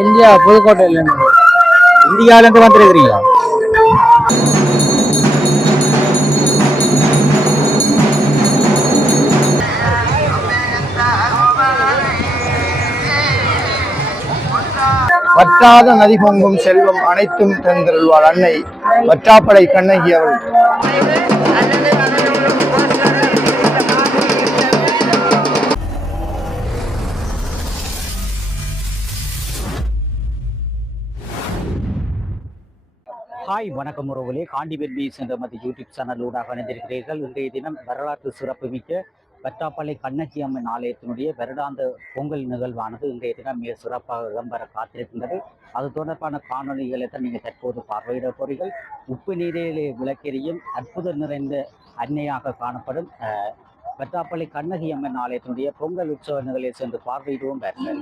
India புதுக்கோட்டையில இந்தியால இருந்து வந்திருக்கிறீங்களா? வற்றாத நதி பொங்கும் செல்வம் அனைத்தும் தந்திருள்வாள் அன்னை வற்றாப்படை கண்ணகி அவள். ஹாய் வணக்கம் உறவுகளே. காண்டிபெட் பீஸ் என்ற மத்திய யூடியூப் சேனல் ஊடாக இணைந்திருக்கிறீர்கள். இன்றைய தினம் வரலாற்று சிறப்புமிக்க வட்டாப்பள்ளி கண்ணச்சி அம்மன் ஆலயத்தினுடைய வருடாந்த பொங்கல் நிகழ்வானது இன்றைய தினம் மிக சிறப்பாக இடம்பெற காத்திருக்கின்றது. அது தொடர்பான காணொலிகளை தான் நீங்கள் தற்போது பார்வையிட போறீர்கள் உப்பு நீரிலே விளக்கெறியும் அற்புதம் நிறைந்த அன்னையாக காணப்படும் வட்டாப்பள்ளி கண்ணகி அம்மன் ஆலயத்தினுடைய பொங்கல் உற்சவ நிகழ்வை சென்று பார்வையிடுவோம் பாருங்கள்.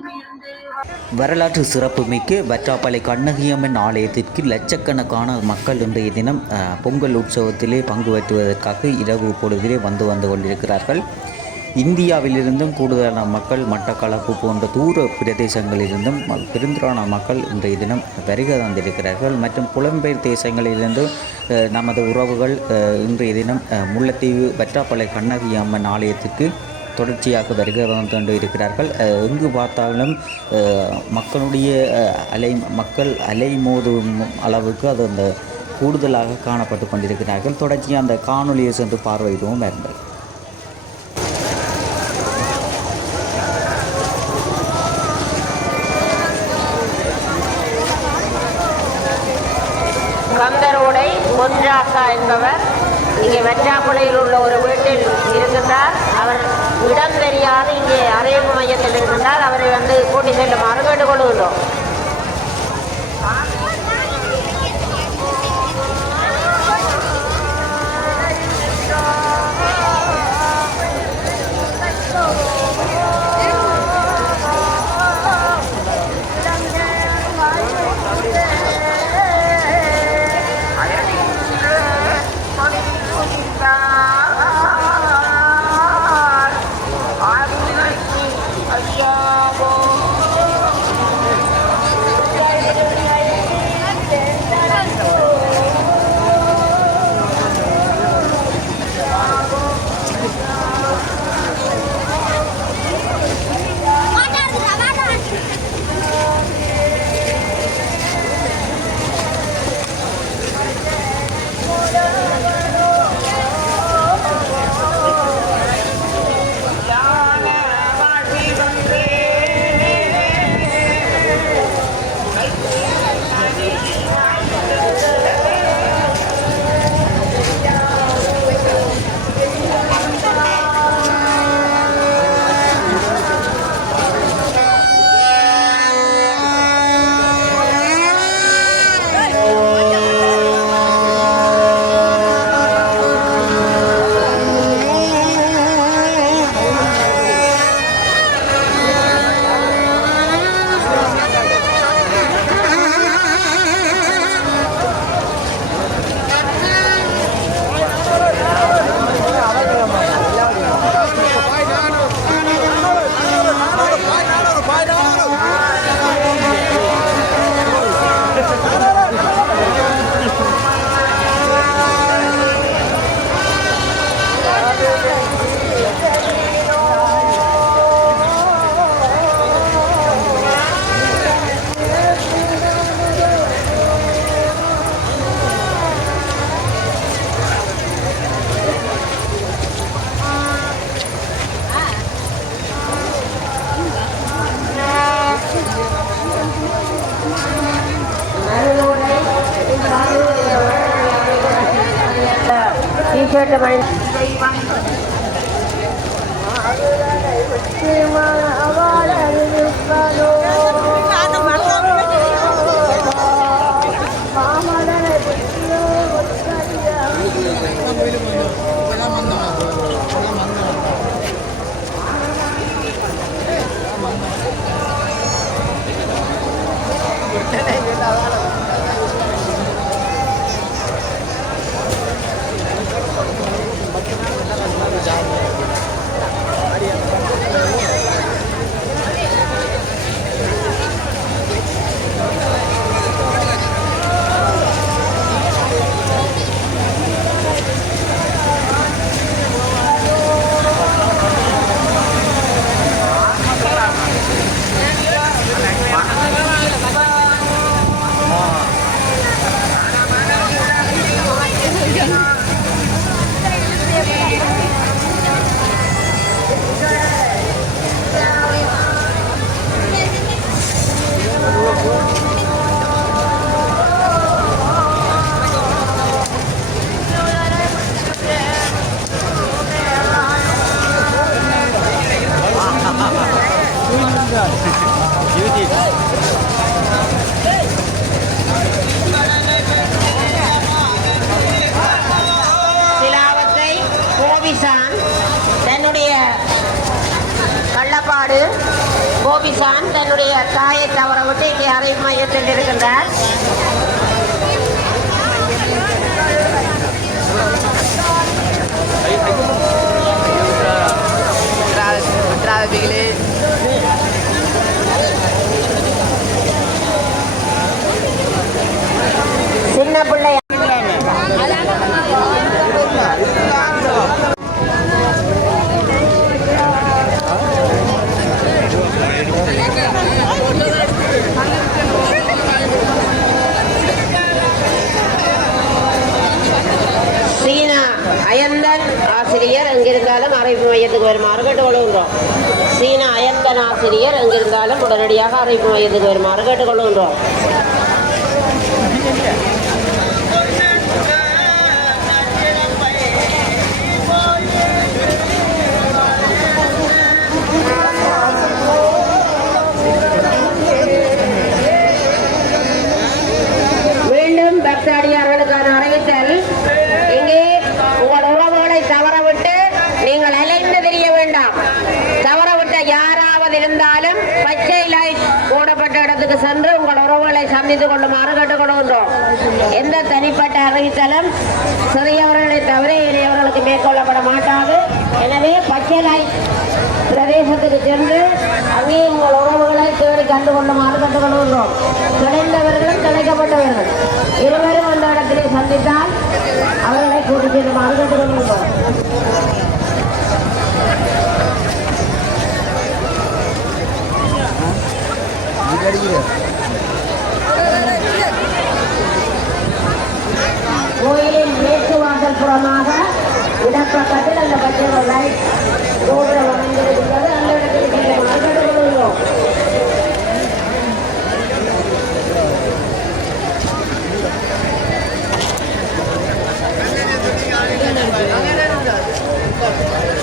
வரலாற்று சிறப்புமிக்க வற்றாப்பளை கண்ணகியம்மன் ஆலயத்திற்கு லட்சக்கணக்கான மக்கள் இன்றைய தினம் பொங்கல் உற்சவத்திலே பங்கு பெற்றுவதற்காக இரவு பொழுதிலே வந்து வந்து கொண்டிருக்கிறார்கள். இந்தியாவிலிருந்தும் கூடுதலான மக்கள் மட்டக்களப்பு போன்ற தூர பிரதேசங்களிலிருந்தும் ம- மக்கள் இன்றைய தினம் வருகை தந்திருக்கிறார்கள். மற்றும் புலம்பெயர் தேசங்களிலிருந்து நமது உறவுகள் இன்றைய தினம் முல்லைத்தீவு வற்றாப்பளை கண்ணகி அம்மன் ஆலயத்துக்கு தொடர்ச்சியாக வருகை தந்து இருக்கிறார்கள். எங்கு பார்த்தாலும் மக்களுடைய அலை மக்கள் அலை மோதும் அளவுக்கு அது அந்த கூடுதலாக காணப்பட்டு கொண்டிருக்கிறார்கள். தொடர்ச்சியாக அந்த காணொலியை சென்று பார்வையிடுவோம். பாருங்கள் விட்டு மையத்தில் இருக்கின்றார் Entrada ஆசிரியர் எங்கிருந்தாலும் அறிவிப்பு மையத்துக்கு வருமாறு கேட்டுக்கொள்கின்றோம் சீன அயந்தன் ஆசிரியர் எங்கிருந்தாலும் உடனடியாக அறிவிப்பு மையத்துக்கு வருமாறு கேட்டுக்கொள்கின்றோம் சென்று உங்கள் உறவுகளை சந்தித்துக் கொள்ளுமாறு கேட்டுக்கொள்கின்றோம் எந்த தனிப்பட்ட அறிவித்தலும் சிறியவர்களை தவிர இளையவர்களுக்கு மேற்கொள்ளப்பட மாட்டாது. எனவே பச்சை பிரதேசத்துக்கு சென்று அங்கே உங்கள் உறவுகளை தேடி கண்டு கொள்ளுமாறு கண்டுகொள்கின்றோம் கிடைந்தவர்களும் கிடைக்கப்பட்டவர்கள் இருவரும் அந்த இடத்திலே சந்தித்தால் அவர்களை கூட்டி செல்லுமாறு கேட்டுக்கொள்கின்றோம் கோயிலின் மேற்கு வாசல் புறமாக இடப்பக்கத்தில் அந்த பச்சை லைட் கோபுரம் அமைந்திருக்கிறது அந்த இடத்தில் செல்லுமாறு கண்டுகொள்கிறோம் அன்பார்ந்த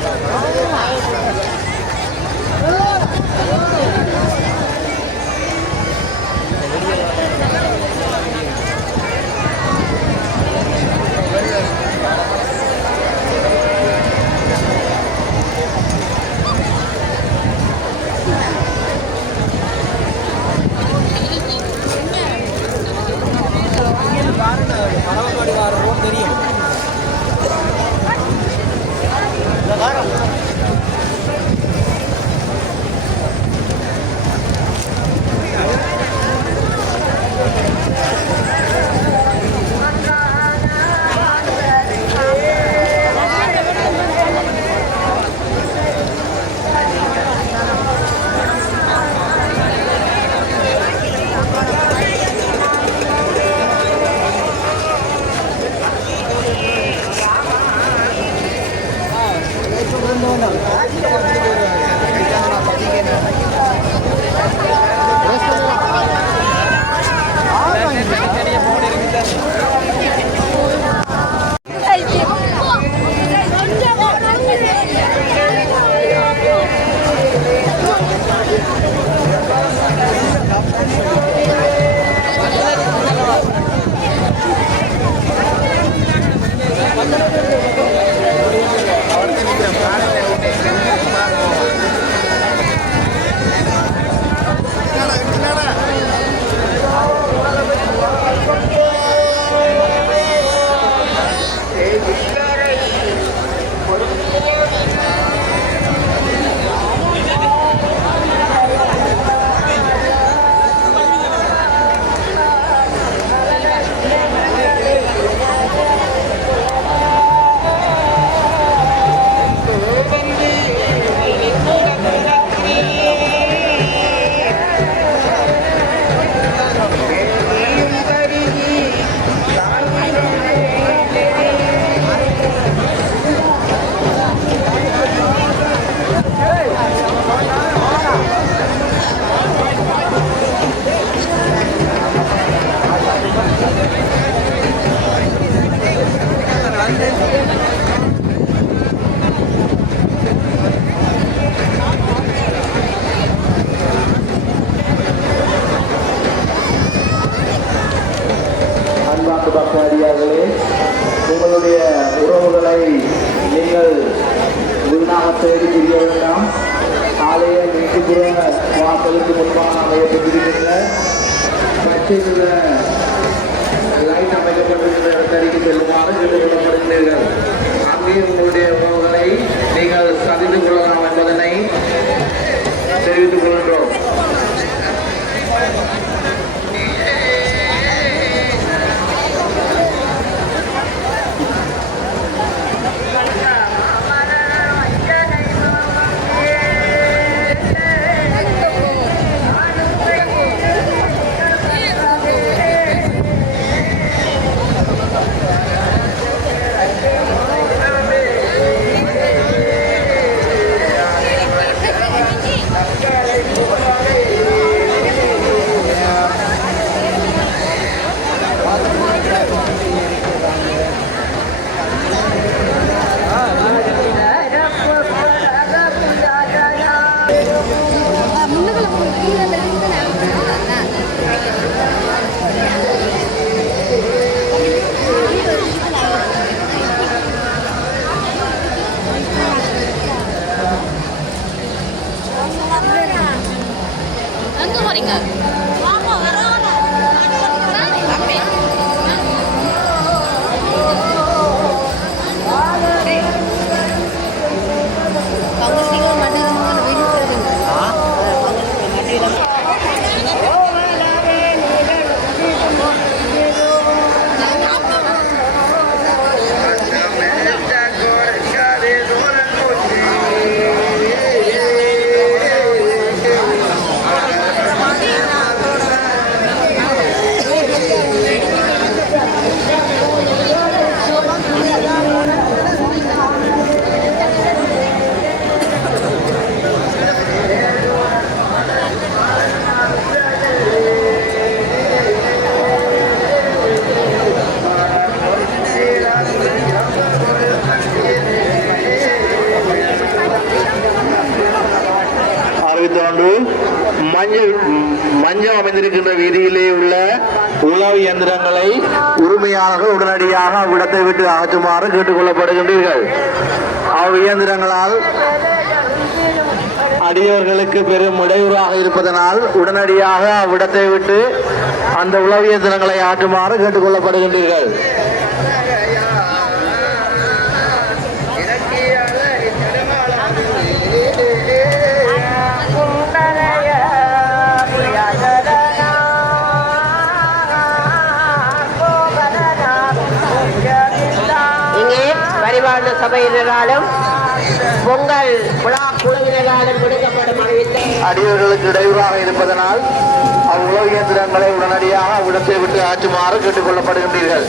ஆலய வீட்டுப்புற வாசலுக்கு முன்பாக அமையப்பட்டிருக்கின்ற பச்சை நிற லைட் அமைக்கப்பட்டிருக்கிற இடத்தடிக்கு செல்லுமாறு கேட்டுக்கொள்ளப்படுகிறீர்கள் அங்கே உங்களுடைய உறவுகளை நீங்கள் சந்தித்துக் கொள்ளலாம் என்பதனை தெரிவித்துக் கொள்கின்றோம். உடனடியாக அவ்விடத்தை விட்டு அந்த உளவிய தினங்களை ஆற்றுமாறு கேட்டுக்கொள்ளப்படுகின்றீர்கள். சபையினராலும் பொங்கல் விழா குழுவினராலும் விடுக்கப்படும் அறிவித்தை அடியவர்களுக்கு இடையூறாக இருப்பதனால் அவ்வுளவு இயந்திரங்களை உடனடியாக அவ்விடத்தை விட்டு ஆற்றுமாறு கேட்டுக்கொள்ளப்படுகின்றீர்கள்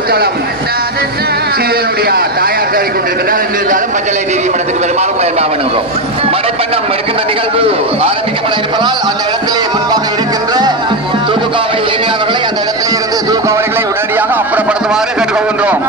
என்பவரை சீதனுடைய தாயார் தேடி கொண்டிருக்கிறார். என்றிருந்தாலும் மஞ்சளை நீதி மடத்துக்கு வருமாறு வேண்டாம் மடைப்பண்ணம் எடுக்கின்ற நிகழ்வு ஆரம்பிக்கப்பட இருப்பதால் அந்த இடத்திலே முன்பாக இருக்கின்ற தூக்குக்காவடி இளைஞர்களை அந்த இடத்திலே இருந்து தூக்குக்காவடிகளை உடனடியாக அப்புறப்படுத்துமாறு கேட்டுக்கொள்கின்றோம்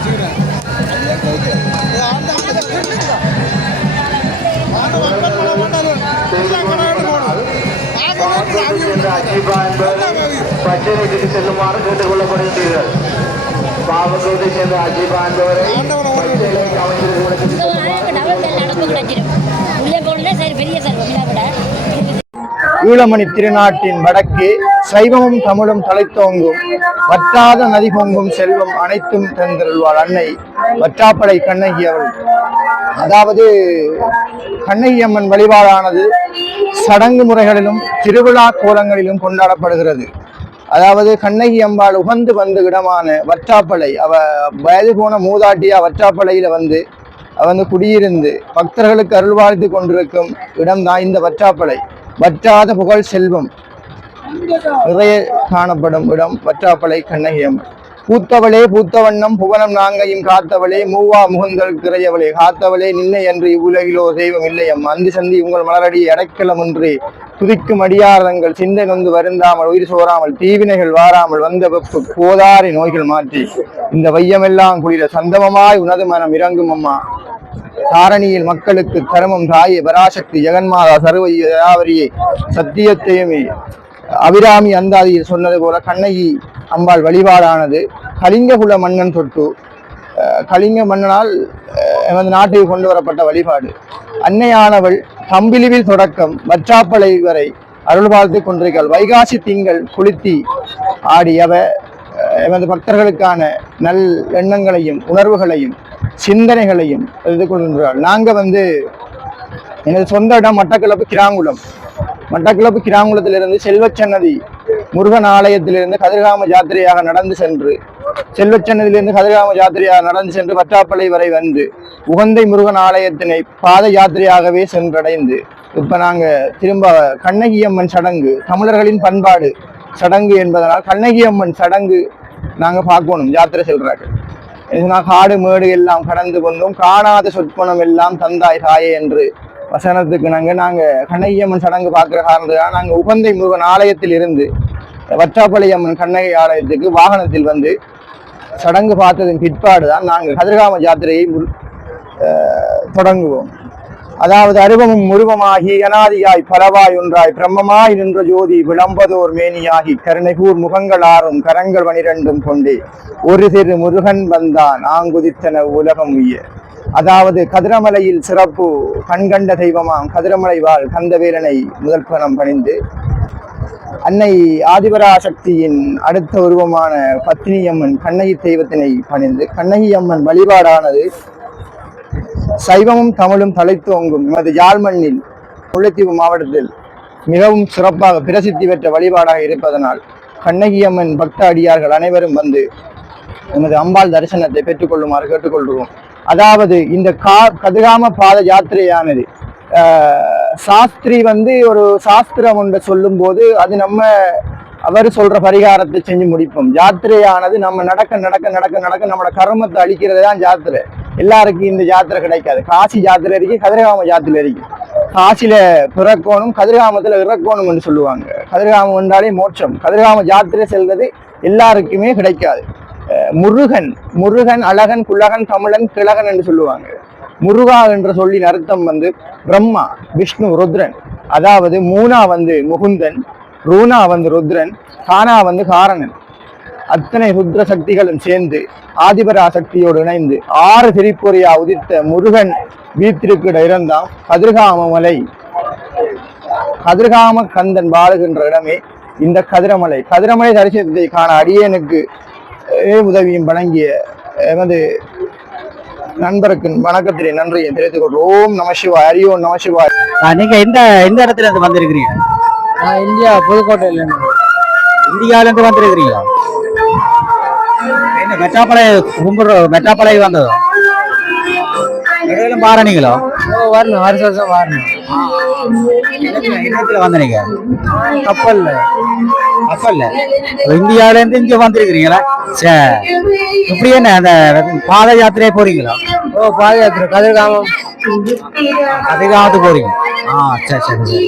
சீக்கிரம் அதுவே கொதிக்கிறேன் இது ஆண்டாங்க பானம் அப்பன் பண்ண மாட்டாலும் கடாட்டு போகணும் சமூகத்தை சேர்ந்த அஜீபா என்பவர் பச்சிலைக்கு செல்லுமாறு கேட்டுக்கொள்ளப்படுகிறீர்கள் பாவகத்தை சேர்ந்த அஜீபா என்பவரை பச்சிலை அமைச்சர் ஈழமணி திருநாட்டின் வடக்கே சைவமும் தமிழும் தலைத்தோங்கும். வற்றாத நதி பொங்கும் செல்வம் அனைத்தும் தந்திருவாள் அன்னை வற்றாப்படை கண்ணகி அவள். அதாவது கண்ணகி அம்மன் வழிபாடானது சடங்கு முறைகளிலும் திருவிழா கோலங்களிலும் கொண்டாடப்படுகிறது. அதாவது கண்ணகி அம்பாள் உகந்து வந்த இடமான வற்றாப்பளை அவ வயது போன மூதாட்டியா வற்றாப்பளையில வந்து வந்து குடியிருந்து பக்தர்களுக்கு அருள்வாழ்த்து கொண்டிருக்கும் இடம்தான் இந்த வற்றாப்பளை வற்றாத புகழ் செல்வம். நிறைய காணப்படும் இடம் வற்றாப்பளை கண்ணகியம்மன். பூத்தவளே பூத்தவண்ணம் புவனம் நாங்கையும் காத்தவளே மூவா முகந்தல் திரையவளே காத்தவளே நின்னை என்று இவ்வுலகிலோ தெய்வம் இல்லையம் அம்மா. அந்தி சந்தி உங்கள் மலரடி அடைக்கலமின்றி துதிக்கும் அடியாரங்கள் சிந்தை நொந்து வருந்தாமல் உயிர் சோராமல் தீவினைகள் வாராமல் வந்த வெப்பு போதாரி நோய்கள் மாற்றி. இந்த வையமெல்லாம் குளிர சந்தமமாய் உனது மனம் இறங்கும் அம்மா. தாரணியில் மக்களுக்கு தர்மம் தாயே பராசக்தி ஜெகன்மாதா சர்வைய சத்தியத்தையுமே. அபிராமி அந்தாதியில் சொன்னது போல கண்ணகி அம்பாள் வழிபாடானது. கலிங்ககுல மன்னன் தொட்டு கலிங்க மன்னனால் எமது நாட்டில் கொண்டு வரப்பட்ட வழிபாடு. அன்னையானவள் தம்பிலிவில் தொடக்கம் வற்றாப்பளை வரை அருள் வாழ்த்து கொண்டிருக்கிறாள். வைகாசி திங்கள் குளித்தி ஆடியவ எமது பக்தர்களுக்கான நல் எண்ணங்களையும் உணர்வுகளையும் சிந்தனைகளையும் இது கொள்கின்றார் நாங்கள் வந்து எனது சொந்த இடம் மட்டக்களப்பு கிராங்குளம். மட்டக்களப்பு கிராங்குளத்திலிருந்து செல்வச்சன்னதி முருகன் ஆலயத்திலிருந்து கதிர்காம ஜாத்திரையாக நடந்து சென்று செல்வச்சன்னதியிலிருந்து கதிர்காம ஜாத்திரையாக நடந்து சென்று வற்றாப்பளை வரை வந்து உகந்தை முருகன் ஆலயத்தினை பாத யாத்திரையாகவே சென்றடைந்து இப்போ நாங்கள் திரும்ப கண்ணகியம்மன் சடங்கு தமிழர்களின் பண்பாடு சடங்கு என்பதனால் கண்ணகியம்மன் சடங்கு நாங்கள் பார்க்கணும் யாத்திரை செல்றாங்க இதுனா காடு மேடு எல்லாம் கடந்து கொண்டும் காணாத சொற்பணம் எல்லாம் தந்தாய் தாயே என்று வசனத்துக்கு நாங்கள் நாங்கள் கண்ணகியம்மன் சடங்கு பார்க்குற காரணத்துக்காக நாங்கள் உகந்தை முருகன் ஆலயத்தில் இருந்து வற்றாப்பள்ளி அம்மன் கண்ணகி ஆலயத்துக்கு வாகனத்தில் வந்து சடங்கு பார்த்ததன் பிற்பாடு தான் நாங்கள் கதிர்காம ஜாத்திரையை தொடங்குவோம். அதாவது அருவமும் உருவமாகி அனாதியாய் பரவாய் ஒன்றாய் பிரம்மமாய் நின்ற ஜோதி விளம்பதோர் மேனியாகி கருணைகூர் முகங்கள் ஆறும் கரங்கள் பனிரெண்டும் கொண்டே. ஒரு சிறு முருகன் வந்தான் ஆங்குதித்தன உலகம் உய்ய. அதாவது கதிரமலையில் சிறப்பு கண்கண்ட தெய்வமாம். கதிரமலை வாழ் கந்தவேலனை பணம் பணிந்து அன்னை ஆதிபராசக்தியின் அடுத்த உருவமான பத்தினி அம்மன் கண்ணகி தெய்வத்தினை பணிந்து கண்ணகி அம்மன் வழிபாடானது சைவமும் தமிழும் தலைத்தோங்கும் எமது யாழ்மண்ணில் முல்லைத்தீவு மாவட்டத்தில் மிகவும் சிறப்பாக பிரசித்தி பெற்ற வழிபாடாக இருப்பதனால் கண்ணகி அம்மன் பக்த அடியார்கள் அனைவரும் வந்து எமது அம்பாள் தரிசனத்தை பெற்றுக்கொள்ளுமாறு கேட்டுக்கொள்கிறோம். அதாவது இந்த கா கதிராம பாத யாத்திரையானது சாஸ்திரி வந்து ஒரு சாஸ்திரம் ஒன்றை சொல்லும்போது அது நம்ம அவர் சொல்ற பரிகாரத்தை செஞ்சு முடிப்போம். யாத்திரையானது நம்ம நடக்க நடக்க நடக்க நடக்க நம்மளோட கர்மத்தை அழிக்கிறது தான் யாத்திரை. எல்லாருக்கும் இந்த யாத்திரை கிடைக்காது. காசி யாத்திரை இருக்கு கதிரகாம யாத்திரை இருக்கு. காசில பிறக்கோணும் கதிர்காமத்துல என்று சொல்லுவாங்க. கதிர்காமம் என்றாலே மோட்சம். கதிர்காம யாத்திரை செல்வது எல்லாருக்குமே கிடைக்காது. முருகன் முருகன் அழகன் குலகன் தமிழன் கிழகன் என்று சொல்லுவாங்க. முருகா என்ற சொல்லின் அர்த்தம் வந்து பிரம்மா விஷ்ணு ருத்ரன். அதாவது மூனா வந்து முகுந்தன் ரூனா வந்து ருத்ரன் கானா வந்து காரணன். அத்தனை ருத்ர சக்திகளும் சேர்ந்து ஆதிபரா சக்தியோடு இணைந்து ஆறு திரிபுரியா உதித்த முருகன் வீத்திருக்கிட இறந்தான் கதிர்காம மலை கதிர்காம கந்தன் வாழுகின்ற இடமே இந்த கதிரமலை. கதிரமலை தரிசனத்தை காண அடியேனுக்கு உதவியும் வழங்கிய எமது நண்பருக்கு வணக்கத்திலே நன்றியை தெரிவித்துக் கொள்கிறோம். ஓம் நம சிவாய் ஹரியோம் நம சிவாய். ஆஹ் நீங்க எந்த எந்த இடத்துல இருந்து வந்திருக்கிறீங்க? நான் இந்தியா புதுக்கோட்டையில இருந்து. இந்தியால இருந்து வந்திருக்கிறீங்களா? என்ன மெட்டாப்பளை கும்பிடுற மெட்டாப்பளை வந்ததோ? இடையிலும் பாரணீங்களோ ஓ வரணும். வருஷம் வருஷம் வரணும். என்னத்துல வந்தீங்க கப்பல்ல. அப்பல்ல இந்தியால இருந்து இங்க வந்திருக்கிறீங்களா? சரி இப்படி என்ன அந்த பாத யாத்திரையே போறீங்களா? ஓ பாதயாத்திரை கதிர்காமம். அதிகாவது போறீங்க. ஆ சரி சரி.